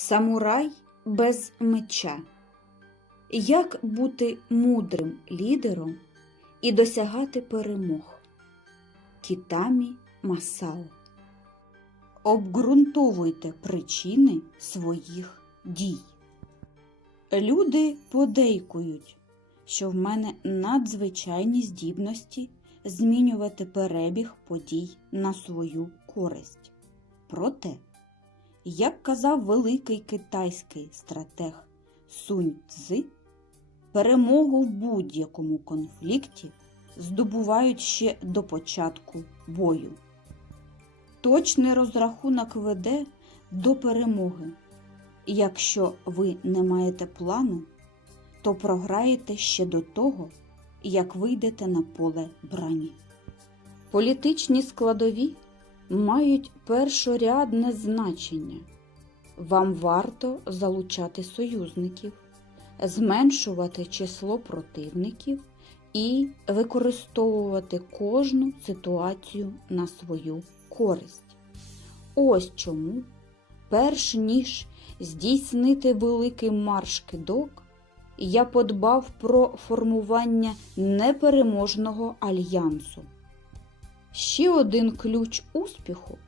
Самурай без меча. Як бути мудрим лідером і досягати перемог? Кітамі Масао. Обґрунтовуйте причини своїх дій. Люди подейкують, що в мене надзвичайні здібності змінювати перебіг подій на свою користь. Проте, як казав великий китайський стратег Сунь Цзи, перемогу в будь-якому конфлікті здобувають ще до початку бою. Точний розрахунок веде до перемоги. Якщо ви не маєте плану, то програєте ще до того, як вийдете на поле брані. Політичні складові мають першорядне значення. Вам варто залучати союзників, зменшувати число противників і використовувати кожну ситуацію на свою користь. Ось чому, перш ніж здійснити великий марш кидок, я подбав про формування непереможного альянсу. Ще один ключ успіху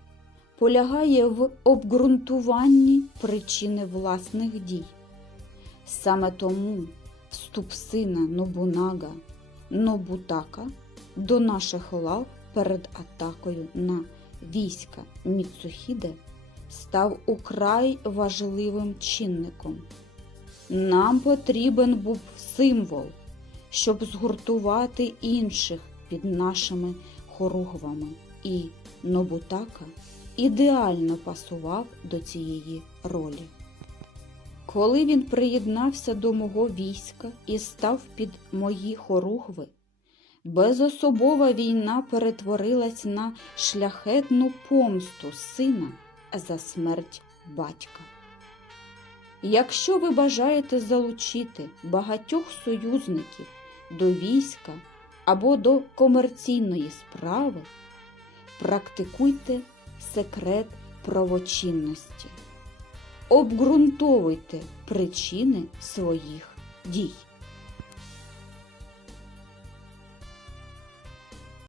полягає в обґрунтуванні причини власних дій. Саме тому вступ сина Нобунага Нобутака до наших лав перед атакою на війська Міцухіде став украй важливим чинником. Нам потрібен був символ, щоб згуртувати інших під нашими хоругвами, і Нобутака ідеально пасував до цієї ролі. Коли він приєднався до мого війська і став під мої хоругви, безособова війна перетворилась на шляхетну помсту сина за смерть батька. Якщо ви бажаєте залучити багатьох союзників до війська або до комерційної справи, практикуйте секрет правочинності, обґрунтовуйте причини своїх дій.